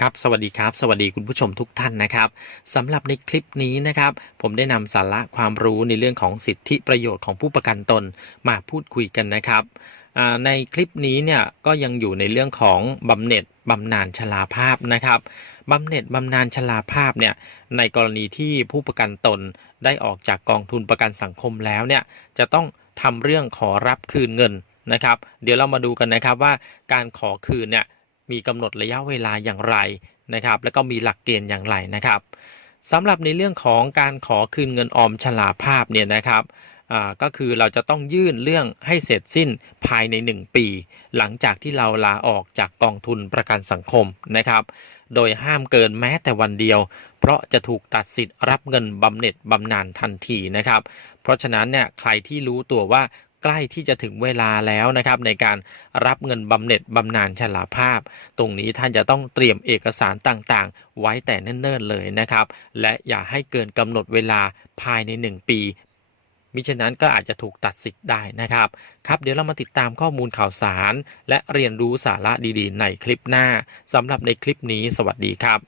ครับสวัสดีครับ สวัสดีคุณผู้ชมทุกท่านนะครับสำหรับในคลิปนี้นะครับ ผมได้นำสาระความรู้ในเรื่องของสิทธิประโยชน์ของผู้ประกันตนมาพูดคุยกันนะครับในคลิปนี้เนี่ยก็ยังอยู่ในเรื่องของบำเหน็จบำนาญชราภาพนะครับบำเหน็จบำนาญชราภาพเนี่ยในกรณีที่ผู้ประกันตนได้ออกจากกองทุนประกันสังคมแล้วเนี่ยจะต้องทำเรื่องขอรับคืนเงินนะครับ เดี๋ยวเรามาดูกันนะครับว่าการขอคืนเนี่ย มีกำหนดระยะเวลาอย่างไรนะครับ แล้วก็มีหลักเกณฑ์อย่างไรนะครับสำหรับในเรื่องของการขอคืนเงินออมชลาภาพเนี่ยนะครับก็คือเราจะต้องยื่นเรื่องให้เสร็จสิ้นภายใน 1 ปี หลังจากที่เราลาออกจากกองทุนประกันสังคมนะครับ โดยห้ามเกินแม้แต่วันเดียว เพราะจะถูกตัดสิทธิ์รับเงินบำเหน็จบำนาญทันทีนะครับ เพราะฉะนั้นเนี่ยใครที่รู้ตัวว่า ใกล้ที่จะถึงเวลาแล้วนะครับในการรับเงินบำเหน็จบำนาญชราภาพ ตรงนี้ท่านจะต้องเตรียมเอกสารต่างๆ ไว้แต่เนิ่นๆเลยนะครับ และอย่าให้เกินกำหนดเวลาภายใน 1 ปีมิฉะนั้นก็อาจจะถูกตัดสิทธิ์ได้นะครับ ครับเดี๋ยวเรามาติดตามข้อมูลข่าวสาร และเรียนรู้สาระดีๆ ในคลิปหน้าสำหรับในคลิปนี้สวัสดีครับ